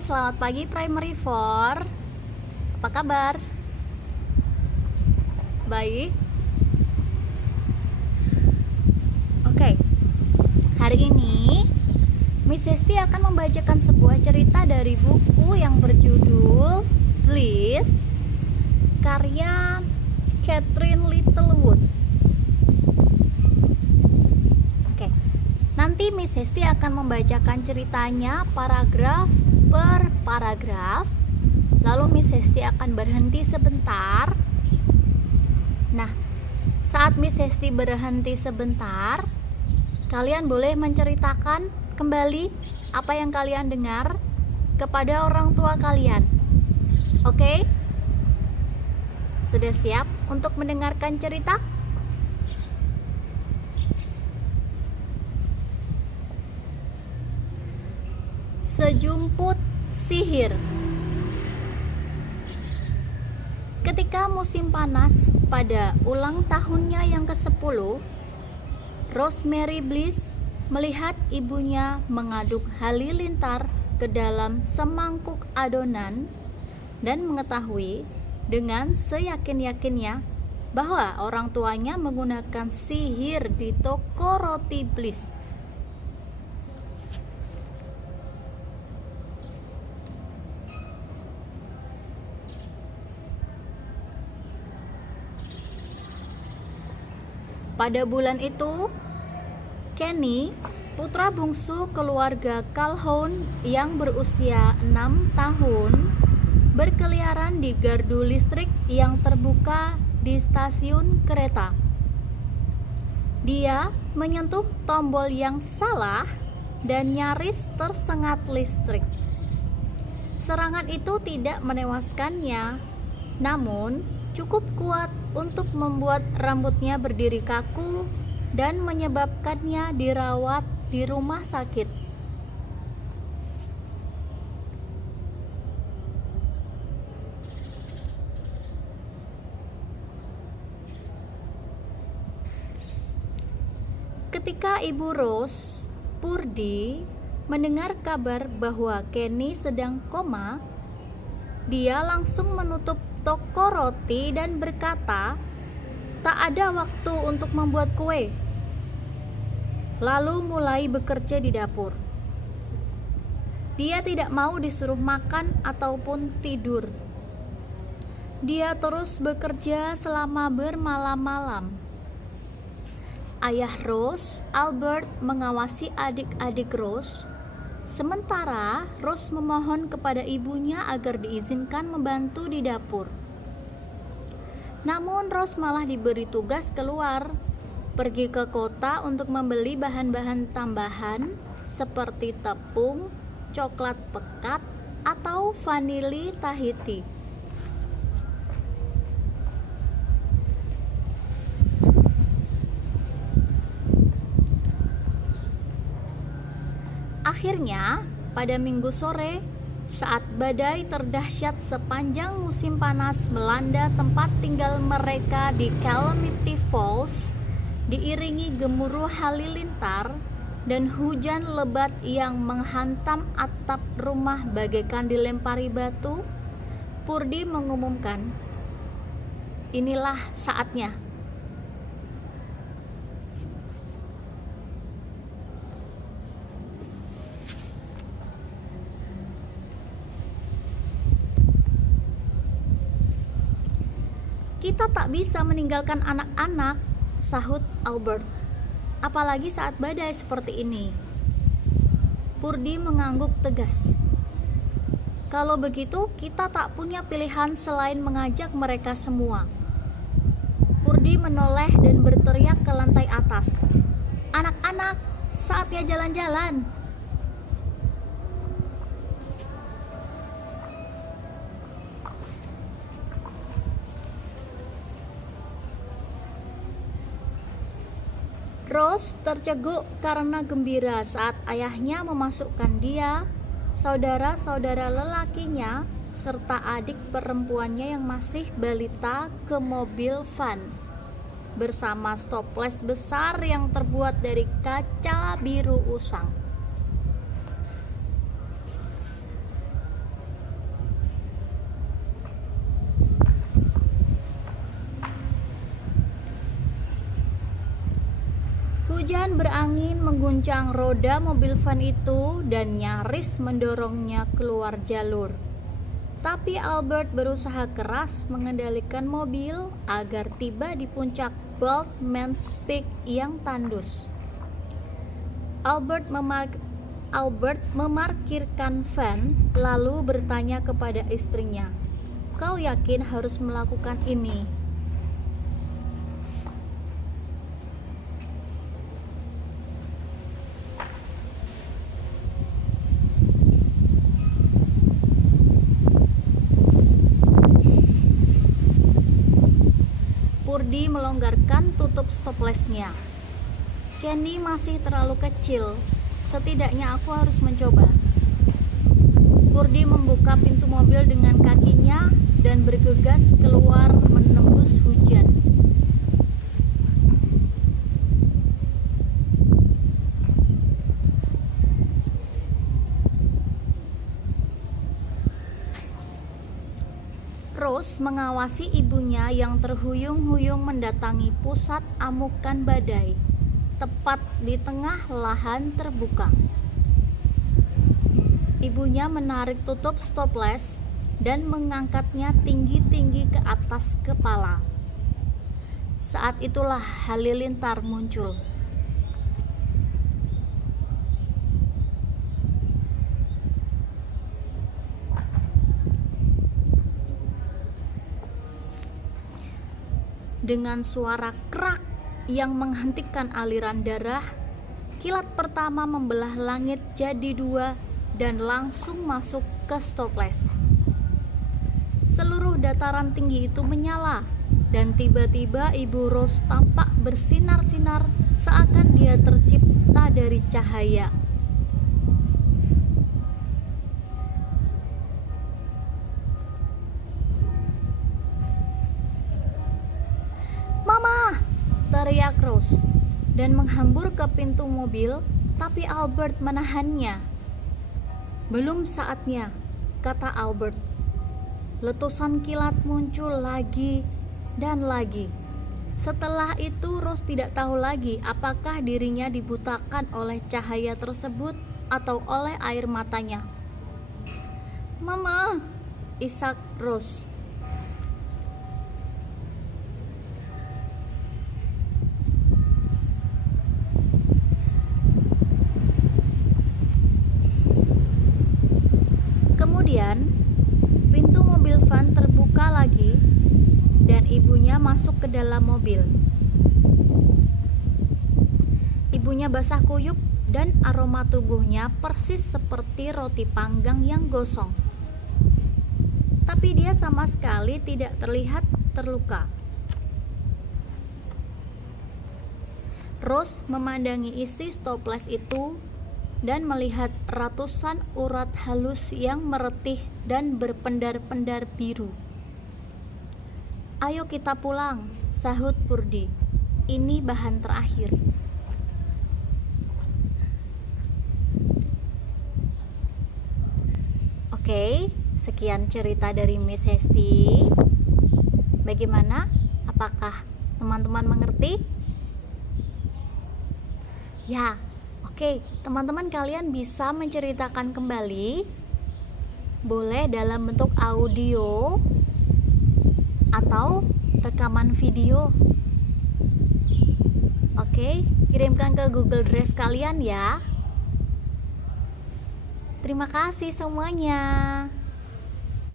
selamat pagi Primary 4. Apa kabar? Baik. Oke. Hari ini Miss Hesti akan membacakan sebuah cerita dari buku yang berjudul Bliss, karya Catherine Littlewood. Oke. Nanti Miss Hesti akan membacakan ceritanya paragraf per paragraf. Lalu Miss Hesti akan berhenti sebentar. Nah, saat Miss Hesti berhenti sebentar, kalian boleh menceritakan kembali apa yang kalian dengar kepada orang tua kalian. Oke? Sudah siap untuk mendengarkan cerita? Sejumput sihir. Ketika musim panas pada ulang tahunnya yang ke-10, Rosemary Bliss melihat ibunya mengaduk halilintar ke dalam semangkuk adonan dan mengetahui dengan seyakin-yakinnya bahwa orang tuanya menggunakan sihir di toko roti Bliss. Pada bulan itu, Kenny, putra bungsu keluarga Calhoun yang berusia 6 tahun, berkeliaran di gardu listrik yang terbuka di stasiun kereta. Dia menyentuh tombol yang salah dan nyaris tersengat listrik. Serangan itu tidak menewaskannya, namun cukup kuat untuk membuat rambutnya berdiri kaku dan menyebabkannya dirawat di rumah sakit. Ketika Ibu Rose Purdy mendengar kabar bahwa Kenny sedang koma, dia langsung menutup toko roti dan berkata, "Tak ada waktu untuk membuat kue." Lalu mulai bekerja di dapur. Dia tidak mau disuruh makan ataupun tidur. Dia terus bekerja selama bermalam-malam. Ayah Rose, Albert, mengawasi adik-adik Rose. Sementara Rose memohon kepada ibunya agar diizinkan membantu di dapur. Namun Rose malah diberi tugas keluar, pergi ke kota untuk membeli bahan-bahan tambahan seperti tepung, coklat pekat, atau vanili Tahiti. Akhirnya, pada Minggu sore, saat badai terdahsyat sepanjang musim panas melanda tempat tinggal mereka di Calamity Falls, diiringi gemuruh halilintar dan hujan lebat yang menghantam atap rumah bagaikan dilempari batu, Purdy mengumumkan, "Inilah saatnya." "Kita tak bisa meninggalkan anak-anak," sahut Albert, "apalagi saat badai seperti ini." Purdy mengangguk tegas. "Kalau begitu, kita tak punya pilihan selain mengajak mereka semua." Purdy menoleh dan berteriak ke lantai atas, "Anak-anak, saatnya jalan-jalan." Rose terceguk karena gembira saat ayahnya memasukkan dia, saudara-saudara lelakinya, serta adik perempuannya yang masih balita ke mobil van bersama stoples besar yang terbuat dari kaca biru usang. Hujan berangin mengguncang roda mobil van itu dan nyaris mendorongnya keluar jalur. Tapi Albert berusaha keras mengendalikan mobil agar tiba di puncak Baldman's Peak yang tandus. Albert memarkirkan van lalu bertanya kepada istrinya, "Kau yakin harus melakukan ini?" Purdy melonggarkan tutup stopless-nya. "Candy masih terlalu kecil. Setidaknya aku harus mencoba." Purdy membuka pintu mobil dengan kakinya dan bergegas keluar menembus hujan. Rose mengawasi ibunya yang terhuyung-huyung mendatangi pusat amukan badai, tepat di tengah lahan terbuka. Ibunya menarik tutup stopless dan mengangkatnya tinggi-tinggi ke atas kepala. Saat itulah halilintar muncul. Dengan suara krak yang menghentikan aliran darah, kilat pertama membelah langit jadi dua dan langsung masuk ke stopless. Seluruh dataran tinggi itu menyala dan tiba-tiba Ibu Rose tampak bersinar-sinar seakan dia tercipta dari cahaya. "Mama!" teriak Rose dan menghambur ke pintu mobil, tapi Albert menahannya. "Belum saatnya," kata Albert. Letusan kilat muncul lagi dan lagi. Setelah itu Rose tidak tahu lagi apakah dirinya dibutakan oleh cahaya tersebut atau oleh air matanya. "Mama!" isak Rose. Kemudian, pintu mobil van terbuka lagi dan ibunya masuk ke dalam mobil. Ibunya basah kuyup dan aroma tubuhnya persis seperti roti panggang yang gosong. Tapi dia sama sekali tidak terlihat terluka. Rose memandangi isi stopless itu dan melihat ratusan urat halus yang meretih dan berpendar-pendar biru. "Ayo kita pulang," sahut Purdy. "Ini bahan terakhir." Oke, sekian cerita dari Miss Hesti. Bagaimana? Apakah teman-teman mengerti? Ya. Oke, teman-teman kalian bisa menceritakan kembali, boleh dalam bentuk audio atau rekaman video. Oke, kirimkan ke Google Drive kalian ya. Terima kasih semuanya.